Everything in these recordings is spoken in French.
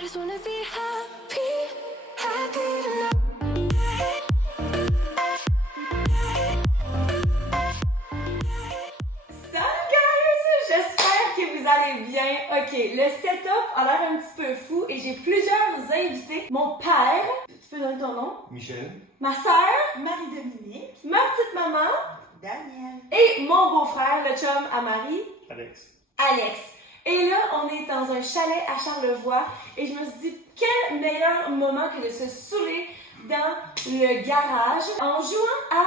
I just wanna be happy, happy tonight. Salut guys! J'espère que vous allez bien. Ok, le setup a l'air un petit peu fou et j'ai plusieurs invités. Mon père, tu peux donner ton nom? Michel. Ma sœur, Marie-Dominique. ma petite maman Daniel. et mon beau-frère, le chum à Marie, Alex. Alex. Et là, on est dans un chalet à Charlevoix et je me suis dit, quel meilleur moment que de se saouler dans le garage en jouant à...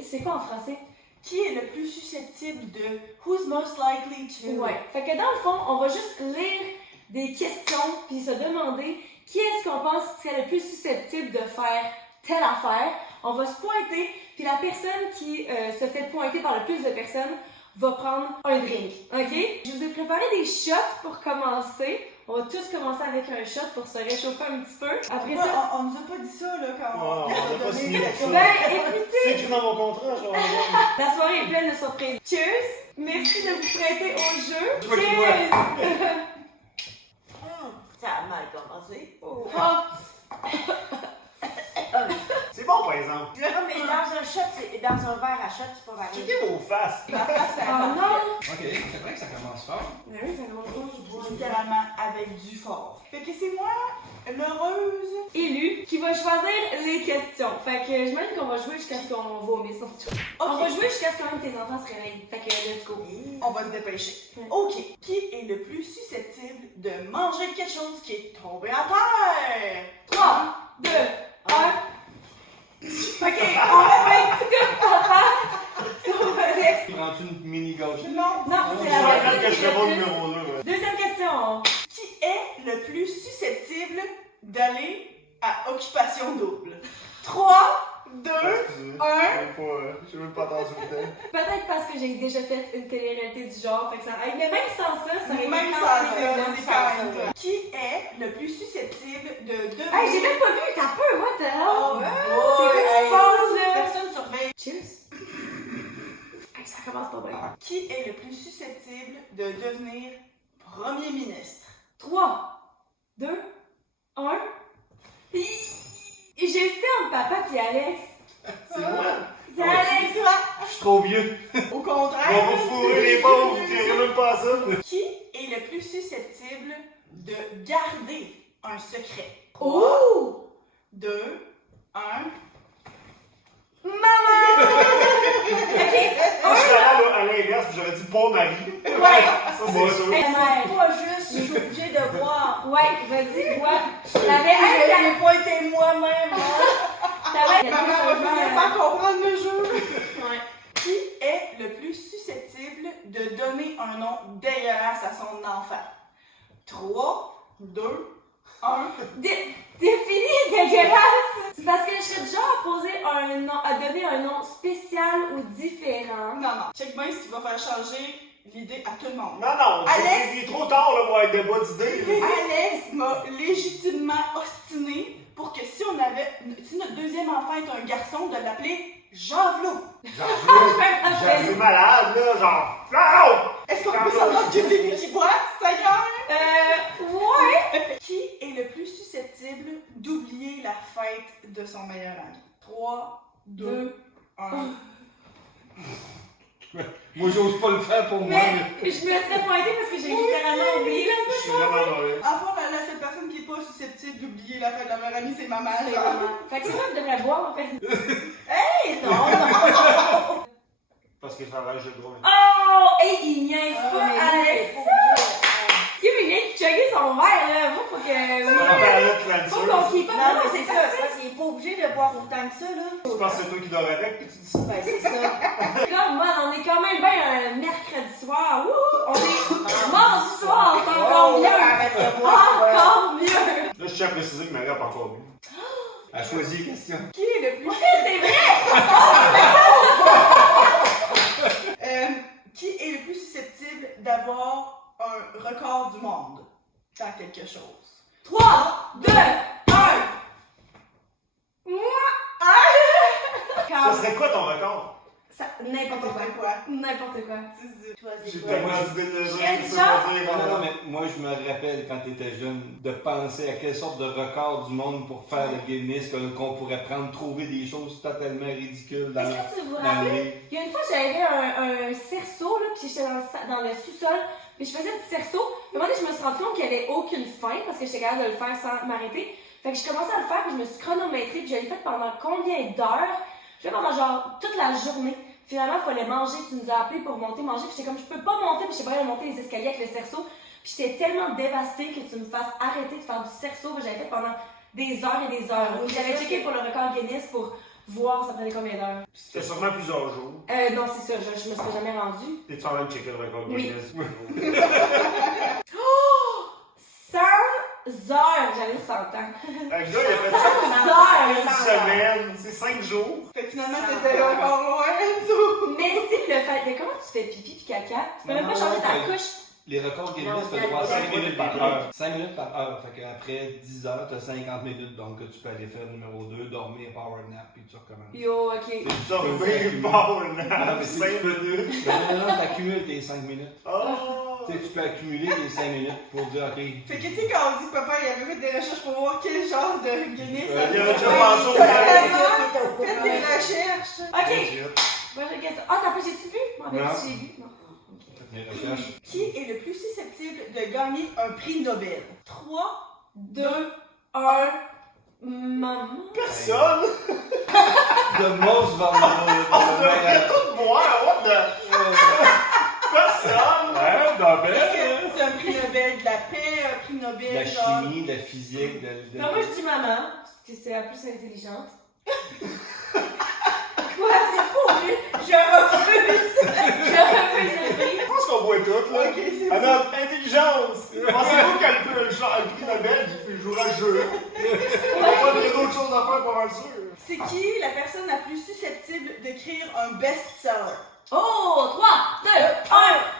C'est quoi en français? Qui est le plus susceptible de Who's most likely to? Ouais. Fait que dans le fond, on va juste lire des questions puis se demander qui est-ce qu'on pense serait le plus susceptible de faire telle affaire. On va se pointer puis la personne qui se fait pointer par le plus de personnes va prendre un drink. OK? Je vous ai préparé des shots pour commencer. On va tous commencer avec un shot pour se réchauffer un petit peu. Après ça... On nous a pas dit ça, là, quand on n'a pas signé pour ça. Ben, écoutez, C'est écrit dans mon contrat, genre. la soirée est pleine de surprises. Cheers! Merci de vous prêter au jeu. Je vois qu'il Cheers! Ça a mal commencé. Oh. Oh, C'est bon, par exemple. Non, mais dans un shot, dans un verre à shot, c'est pas pareil. Checkez vos faces. La face, oh ça non! Ok, c'est vrai que ça commence fort. Ben oui, ça commence. littéralement avec du fort. Fait que c'est moi, l'heureuse. Élu qui va choisir les questions. Fait que j'imagine qu'on va jouer jusqu'à ce qu'on vomisse. On va jouer jusqu'à ce que même tes enfants se réveillent. Fait que let's go. On va se dépêcher. Ok. Qui est le plus susceptible de manger quelque chose qui est tombé à terre? 3, 2, 1. Ok, on va tout papa. Sur Alex. Prends-tu une mini gauche? Non. Non, Je c'est me la rappelle que personne je qui serais est pas le le plus... numéro 2. Deuxième question. Qui est le plus susceptible d'aller à occupation double? 3, 2, 1. Je sais même pas entendu le thème. Peut-être parce que j'ai déjà fait une télé-réalité du genre, fait que ça aide. Mais même sans ça, ça aurait Même été sans quand ça, même c'est sans quand même ça. toi. Qui est le plus susceptible de devenir... Hey, j'ai même pas vu, t'as peur, what the hell? Oh, C'est quoi qui se passe, là? Personne surveille. Cheers. Hey, ça commence pas bien. Qui est le plus susceptible de devenir premier ministre? 3, 2, 1. J'ai hésité entre papa et Alex. C'est moi. C'est Alex, là. Je suis trop vieux. Au On contraire. va vous fourrer les pauvres, vous tirez même pas à ça. Qui est le plus susceptible de garder un secret? Oh! 2, 1. Maman! Je suis allé à l'inverse, puis j'aurais dit bon mari. Ouais. Ça, c'est sûr. Hey, mère. Pas juste, je suis obligée de boire. Ouais, vas-y, bois. Hey, T'avais... je n'ai pas été moi-même. T'avais... Maman va finir par comprendre le jeu. Ouais. Qui est le plus susceptible de donner un nom dégueulasse à son enfant? 3, 2, 1. Défini dégueulasse! C'est parce que je serais du genre à poser un nom, à donner un nom spécial ou différent. Non, non. Check bien ce qui va faire changer l'idée à tout le monde. Non, Alex! il est trop tard là, pour être de bonnes idées. Alex m'a légitimement ostiné pour que si notre deuxième enfant est un garçon, de l'appeler Javelot. J'ai malade, là, genre. Wow! Est-ce qu'on peut savoir que c'est lui qui boit, Seigneur? Ouais! Qui est le plus susceptible d'oublier la fête de son meilleur ami? 3, 2, 1. Moi, j'ose pas le faire pour moi. Mais je me serais pointée parce que j'ai littéralement oublié la Je suis vraiment mauvais. Enfin, la seule personne qui n'est pas susceptible d'oublier la fête de la meilleure amie, c'est ma mère. semaine. Fait que c'est moi qui devrais boire en fait. Hey, non! Parce que ça rage le droit. Oh! Hey, il niaise pas, mais Alex! Qui me vient de chugger son verre là? Moi, faut que. Faut qu'on keep up. Non, mais c'est ça, c'est parce qu'il n'est pas obligé de boire autant que ça, là. Tu penses que c'est toi qui dors avec, puis tu dis ça. Ben, c'est ça. Comme moi, on est quand même bien un mercredi soir. Wouhou! On est mardi soir, c'est encore mieux! Arrête de boire. Encore mieux! Là, je tiens à préciser que Marie a pas encore bu. Elle choisit les questions. Qui est le plus... C'est vrai! Qui est le plus susceptible d'avoir un record du monde dans quelque chose? 3, 2, 1! Moi! Ça serait quoi ton record? N'importe quoi. N'importe quoi. J'ai Choisis tellement quoi. d'idées de jeux Quel que ça genre? va dire. Non, non, mais moi, je me rappelle quand tu étais jeune de penser à quelle sorte de record du monde pour faire le Guinness qu'on pourrait prendre, trouver des choses totalement ridicules dans Est-ce que tu vous dans rappelles? le livre. Il y a une fois, j'avais un cerceau, là, puis j'étais dans le sous-sol, puis je faisais du cerceau. À un moment donné, je me suis rendu compte qu'il n'y avait aucune fin, parce que j'étais capable de le faire sans m'arrêter. Fait que je commençais à le faire, puis je me suis chronométrée, puis je l'ai fait pendant combien d'heures? Je l'ai fait pendant genre toute la journée. Finalement, il fallait manger, tu nous as appelés pour monter, manger, puis j'étais comme, je peux pas monter, puis je sais pas monter les escaliers avec le cerceau. Puis j'étais tellement dévastée que tu me fasses arrêter de faire du cerceau, que j'avais fait pendant des heures et des heures. Puis j'avais checké pour le record Guinness pour voir ça prenait combien d'heures. C'était sûrement plusieurs jours. Non, c'est ça, je me suis jamais rendue. T'es-tu en train de checker le record Oui. Guinness? 100 heures, j'allais 100 ans. Le gars, il a fait 100 ça heures! une semaine. C'est 5 jours. Fait que finalement, t'étais encore loin, tout. Mais si le fait, mais comment tu fais pipi pis caca? Tu peux même pas Non, changer non, ta non, couche. Les records Guinness, Non, t'as le droit à 5 c'est- minutes par heure. 5 minutes par heure. Fait qu'après 10 heures, t'as 50 minutes. Donc, tu peux aller faire le numéro 2, dormir, power nap, puis tu recommences. Yo, ok. C'est ça, C'est big ça. power Non, nap. mais c'est- 5 minutes. Non, t'accumules tes 5 minutes. Oh! Tu sais, tu peux accumuler tes 5 minutes pour dire, OK. Fait que tu sais, quand on dit que papa il avait fait des recherches pour voir quel genre de Guinness Il avait avait déjà fait, pensé au t'as fait. vraiment fait des recherches. Ok. Legit. Prochaine question. Ah, t'as pas, j'ai-tu vu? Moi, Non. j'ai vu. Non. Les recherches. Qui est le plus susceptible de gagner un prix Nobel? 3, 2, 1. Maman. Personne! The most vulnerable. On devrait tout boire, what the... Personne! Ouais, dans c'est un prix Nobel de la paix, un prix De Nobel la genre... chimie, de la physique, de... Non, moi, je dis maman, parce que c'est la plus intelligente. Quoi? C'est pourvu. Je refuse. Je refuse le prix. Je pense qu'on boit toutes, là. Ok, c'est À notre intelligence! Pensez-vous qu'elle peut le prix Nobel, il fait jouer à ce jeu? On n'a pas d'autres choses à faire pour être sûr. C'est qui la personne la plus susceptible d'écrire un best-seller? Oh, 3, 2, 1.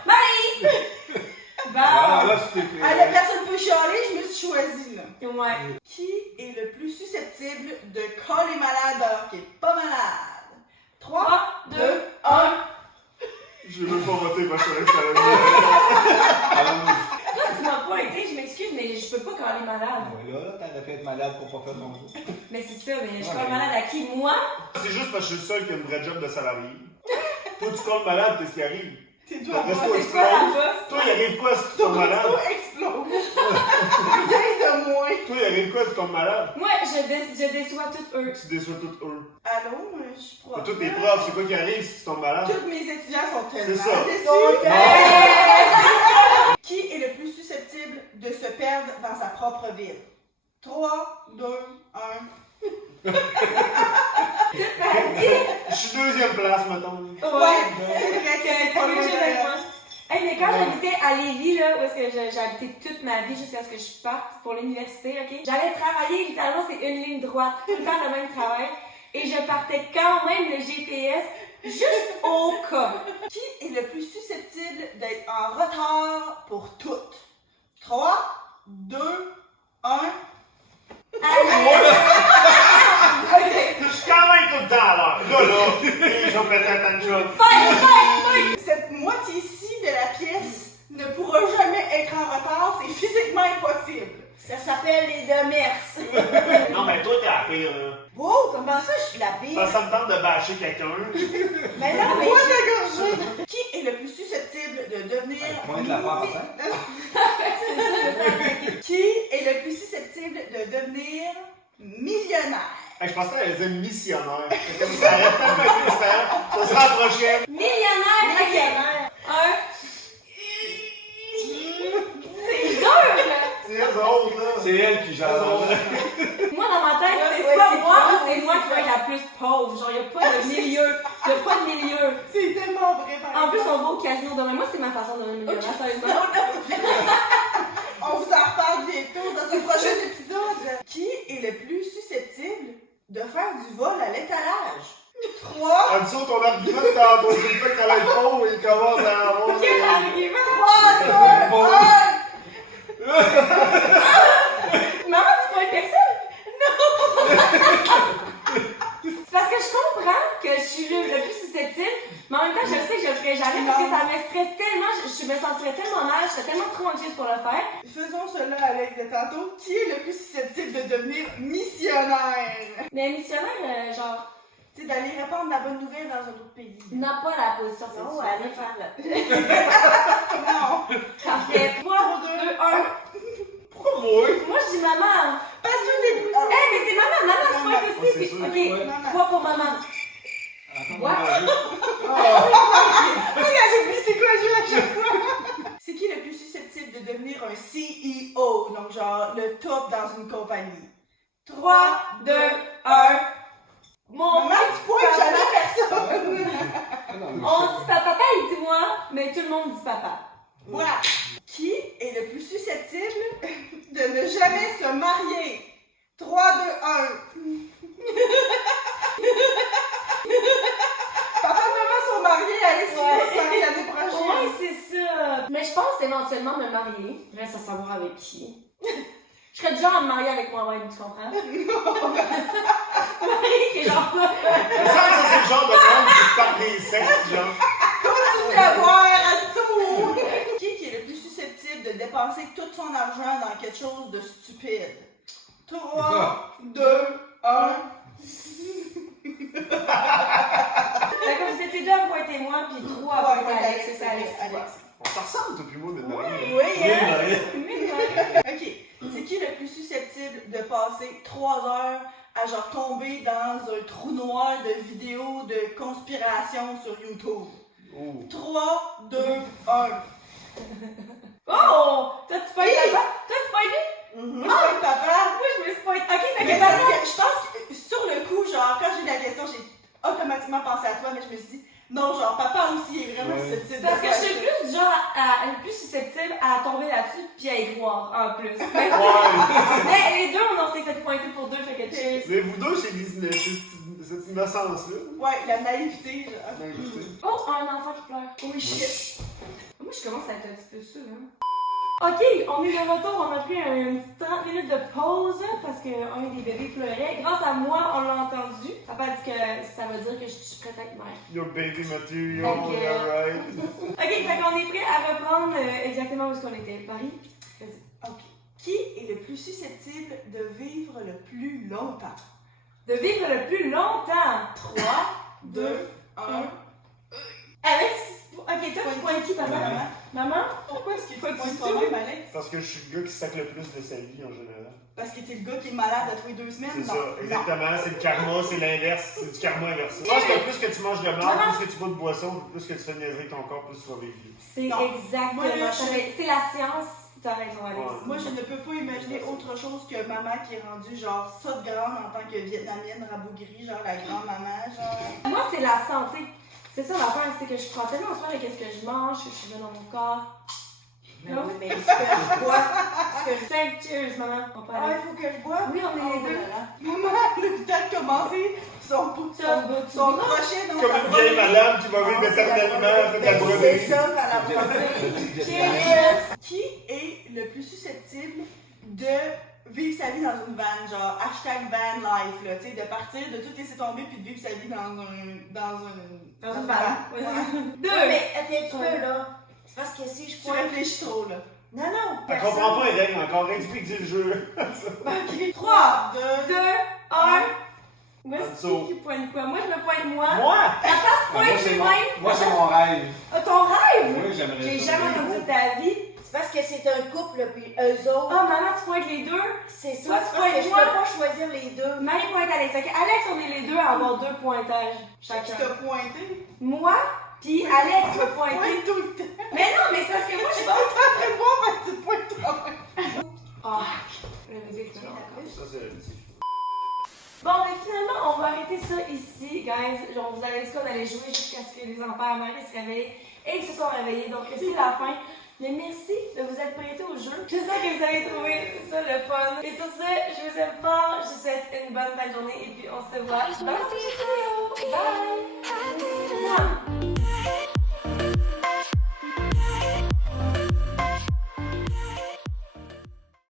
Marie! Ah, Bon. là, c'était... Ah, la personne peut chialer, je me suis choisie, là. Ouais. Qui est le plus susceptible de coller malade alors qu'il est pas malade? 3, 3, 2, 1. Je veux pas voter parce que je savais pas. Toi, tu m'as pas été, je m'excuse, mais je peux pas quand elle est malade. Ouais, là, t'aurais pu être malade pour pas faire ton jeu. Mais c'est ça, mais je suis Ouais, pas mais- malade à qui? Moi? C'est juste parce que je suis le seul qui a une vraie job de salarié. Toi, tu colles malade, qu'est-ce qui arrive? C'est Ton toi, resto moi. C'est quoi la explose. bosse? Toi, il arrive quoi si tu tombes Ton malade? resto explose. Rien de moins. Toi, il arrive quoi si tu tombes malade? Moi, je déçois toutes eux. Tu déçois tous eux. Allô, je suis prof. Mais tous tes profs, c'est quoi qui arrive si tu tombes malade? Tous mes étudiants sont tellement C'est ça. déçus. Qui est le plus susceptible de se perdre dans sa propre ville? 3, 2, 1. Je suis deuxième place, mettons. Ouais, c'est vrai qu'elle est pas loin avec moi. de... Hey, mais quand j'habitais à Lévis, là, où est-ce que j'ai habité toute ma vie jusqu'à ce que je parte pour l'université, ok? J'allais travailler, littéralement, c'est une ligne droite, tout le temps le même travail. Et je partais quand même le GPS, juste au cas. Qui est le plus susceptible d'être en retard pour toutes? 3, 2, 1. Je suis quand même tout le temps à l'heure. Là, je vais péter un job. Cette moitié-ci de la pièce ne pourra jamais être en retard, c'est physiquement impossible. Ça s'appelle les demers. Non, mais toi, t'es la pire, là. Wow, comment ça, je suis la pire? Ça me tente de bâcher quelqu'un. Mais non, mais je... Qui est le plus susceptible de devenir... Pointe la part, Qui est le plus susceptible de devenir millionnaire? Hey, je pensais qu'elle allait dire missionnaire. Comme ça arrête tellement différent. Ça sera la prochaine. Millionnaire, un. C'est dur, là. C'est les autres, là. C'est elle qui gère. Moi, dans ma tête, c'est Ouais, pas c'est moi, toi, c'est ouais, moi c'est qui vais être la plus pauvre. Genre, y'a pas de milieu. Y'a pas de milieu. C'est tellement vrai, par En plus, exemple. on va au casino demain. Moi, c'est ma façon de devenir millionnaire, sérieusement. On vous en reparle bientôt dans un prochain épisode. Qui est le plus susceptible de faire du vol à l'étalage? 3, En dessous, ton argument de tantôt, c'est le fait que t'allais être pauvre et il commence à avoir... Quel argument? 3, 2, 1. Maman, tu prends une personne? Non! C'est parce que je comprends que je suis le plus susceptible, pour le faire. Faisons cela, Alex, de tantôt. Qui est le plus susceptible de devenir missionnaire? Mais missionnaire, genre, Tu sais, d'aller répandre la bonne nouvelle dans un autre pays. n'a pas la position Non, sexuelle. aller faire le... Non! Parfait. 3, 2, 1. Pourquoi moi? Moi, je dis maman. Parce que des... Eh, mais c'est maman, maman, c'est Ouais, pas c'est possible. sûr. Ok, Ouais. 3 pour maman. What? Regarde, j'ai oublié c'est quoi le jeu à chaque fois! C'est qui le plus susceptible de devenir un CEO? Donc, genre, le top dans une compagnie. 3, 2, 1. Mon Maman, tu pointes jamais personne! On dit papa, il dit moi, mais tout le monde dit papa. Voilà. Qui est le plus susceptible de ne jamais se marier? 3, 2, 1. Papa et maman sont mariés, Alex va se marier l'année prochaine. Ouais, c'est ça. Mais je pense éventuellement me marier. Reste à savoir avec qui. Je serais du genre à me marier avec moi-même, tu comprends? Marie qui est genre. Ça, c'est le genre de monde qui se tape des seins, genre. Continue à boire à tout! Qui est le plus susceptible de dépenser tout son argent dans quelque chose de stupide? 3, 2, 1. Fait que vous étiez deux à pointer moi, puis 3 à pointer Alex, c'est ça, Alex. On s'en ressemble, toi puis moi, de marier. Oui, hein? Ouais. Ok. C'est qui le plus susceptible de passer 3 heures à genre tomber dans un trou noir de vidéos de conspiration sur YouTube? Oh. 3, 2, 1. Oh! Toi, tu pointes papa? Toi, tu pointes Moi, je suis papa. Moi, je me suis pointé. Ok, fait Mais que parce papa. que je pense que sur le coup, genre, quand j'ai eu la question, j'ai automatiquement pensé à toi, mais je me suis dit, non, genre, papa aussi est vraiment Ouais. susceptible. Parce que de je faire suis ça. plus du genre le plus susceptible à tomber là-dessus puis à y croire en plus. Mais, Ouais. les deux, on s'est fait pointer pour deux, fait que cheers. Mais vous deux, c'est cette innocence-là. Ouais, la naïveté, genre. Naïveté. Oh, un enfant qui pleure. Oui, shit. Moi, je commence à être un petit peu sûre, hein. Ok, on est de retour, on a pris une petite 30 minutes de pause parce qu'un des bébés pleurait. Grâce à moi, on l'a entendu. Papa dit que ça veut dire que je suis prête à être mère. Your baby material, Ok. alright. Ok, fait qu'on est prêt à reprendre exactement où est-ce qu'on était. Marie, vas-y. Ok. Qui est le plus susceptible de vivre le plus longtemps? De vivre le plus longtemps. 3, 2, 1. Alex, ok, toi, tu pointes qui, papa? Maman. Maman? Pourquoi est-ce qu'il faut Pas que du toi tout. même, Alex? Parce que je suis le gars qui sac le plus de sa vie en général. Parce que t'es le gars qui est malade à tous les 2 semaines? C'est Non. ça, Non. exactement. C'est le karma, c'est l'inverse. C'est du karma inversé. Je pense que plus que tu manges de merde, plus que tu bois de boisson, plus que tu fais niaiser avec ton corps, plus tu vas vivre. C'est Non. exactement Moi, là, ça. C'est la science. T'as raison, Alex. Ouais. Moi, je ne peux pas imaginer autre chose que maman qui est rendue genre ça de grande en tant que vietnamienne rabougrie, genre la grand-maman, genre. Moi, c'est la santé. C'est ça l'affaire, c'est que je prends tellement soin de ce que je mange, que je suis bien dans mon corps. Mais oui, mais ce que je bois, ce que je... Thank cheers, maman. On peut Ah, aller. il faut que je boive? Oui, on est les Oh deux. là là. Maman, le temps de commencer son crochet dans Comme sa une vieille broderie. madame qui va vivre éternellement, elle fait de la C'est broderie. ça, dans la broderie. Cheers. Qui est le plus susceptible de vivre sa vie dans une van, genre hashtag van life, là, tu sais, de partir, de tout laisser tomber puis de vivre sa vie dans une van. Ouais. Deux. Oui, mais attends un petit peu, là. C'est parce que si je Tu pointe... réfléchis trop, là. Non, non, Elle comprend pas les règles encore, explique-lui le jeu. Ok, 3, 2, 2, 1. Moi, c'est Anso. qui pointe quoi? Moi, je me pointe moi. Moi? Pointe lui-même. Moi, c'est mon rêve. Ah, ton rêve? Moi, j'aimerais J'ai ça. jamais entendu de ta vie. C'est parce que c'est un couple, puis eux Ah, autres, maman, tu pointes les deux. c'est ça. Toi, C'est tu parce que pointes je moi. peux pas choisir les deux. Marie pointe Alex. Ok, Alex, on est les deux à avoir 2 pointages qui chacun. t'a pointé? Moi, puis Alex me pointer. Pointe tout le temps. Mais non, mais c'est parce que moi, je Je suis suis pas. en train de voir parce que tu te pointes toi-même. Ah, le bébé, tu vois. Ça, c'est le petit. Bon, mais finalement, on va arrêter ça ici, guys. Genre, vous avez dit qu'on allait jouer jusqu'à ce que les enfants à Marie se réveillent et qu'ils se sont réveillés. Donc, c'est la fin. Mais merci de vous être prêtés au jeu. J'espère que vous avez trouvé ça le fun. Et sur ce, je vous aime fort. Je vous souhaite une bonne fin de journée et puis on se voit dans la prochaine vidéo. Bye! Happy to Mouah.